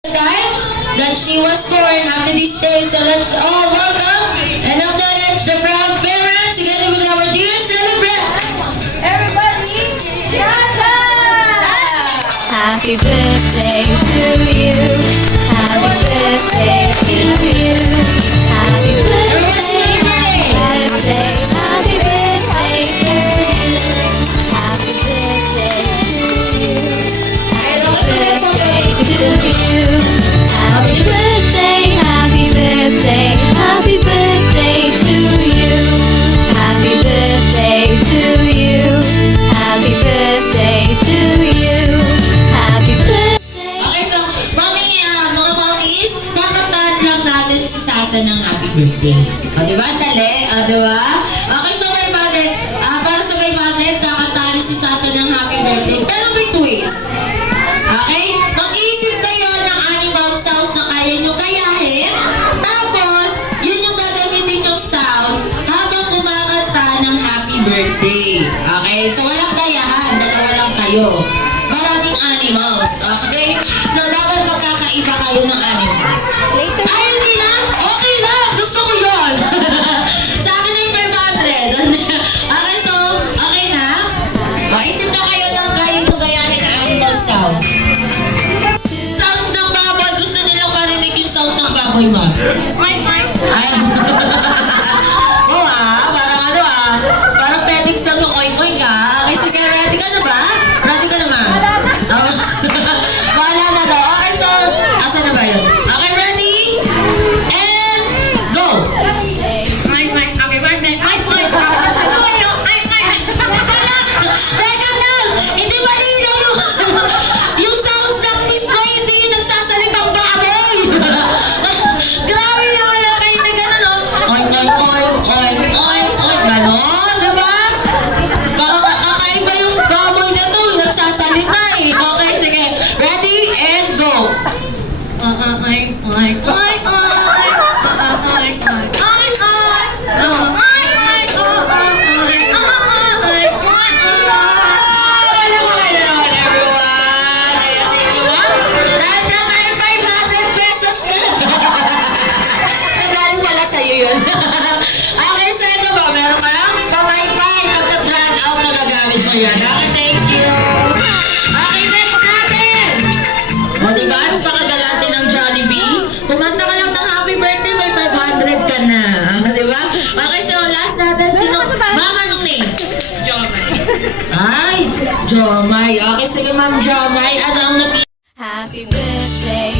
That she was born after this day. So let's all welcome and acknowledge the proud parents together with our dear celebrant. Everybody, Yata! Happy birthday to you. Happy birthday to you. Happy birthday, happy birthday, happy birthday to you. Happy birthday to you. Happy birthday to you. Happy birthday, happy birthday, happy birthday to you. Happy birthday to you. Happy birthday to you. Happy birthday. Okay, so mga mommies, kakantahan lang natin si Sasa ng happy birthday. O, diba? Dali? O, diba? Okay, so kay Magnet, para sa kay Magnet, kakantahan si Sasa ng happy birthday. Pero may twist. Okay? Mag-iisip kayo ng animal sounds na kaya nyo kayahin. Tapos, yun yung gagamitin yung sounds habang kumakanta ng happy birthday. Okay? So, walang kayahan. Dalawa lang kayo. Maraming animals. Okay? So, dapat magkakaiba kayo ng animals. Ay, hindi lang? Okay lang. Gusto ko yun. Sa akin ay 500. Okay, so, okay na? Isip na kayo ng kayo gayahin na animal sounds. Sounds ng baboy. Gusto nilang marinig yung sounds ng baboy, ma. Ay. Oo parang ano parang petix lang yung koy-koy ka. Okay, sige, ready ka na ba? Ready ka na, ma? Bahala na daw. Okay, so, asan na ba yun? Okay, ready? And, go! Teka lang! Hindi malinaw yung sounds ng Miss Ray, hindi yung nagsasalitang baboy! Grabe na wala kayo na gano'n, no? Oy, oy, oy, oy, oy, oy, gano'n, diba? Kakaiba yung baboy na to, yung nagsasalita eh. Okay, sige. Ready? And go! Oy, oy, oy, oy! Oy, oy, oy, oy! Okay, so ito ba? Meron ka lang? Kamay-pay. Pagka-brand out, nagagamit mo yan. Okay, thank you. Okay, next natin. O, diba? Anong pakagalate ng Jollibee? Kumanta ka lang ng happy birthday, may 500 ka na. Diba? Okay, so last natin. Sino? Ma'am, anong name? Jomay. Ay, Jomay. Okay, sige, Ma'am Jomay. Ano ang napili? Happy birthday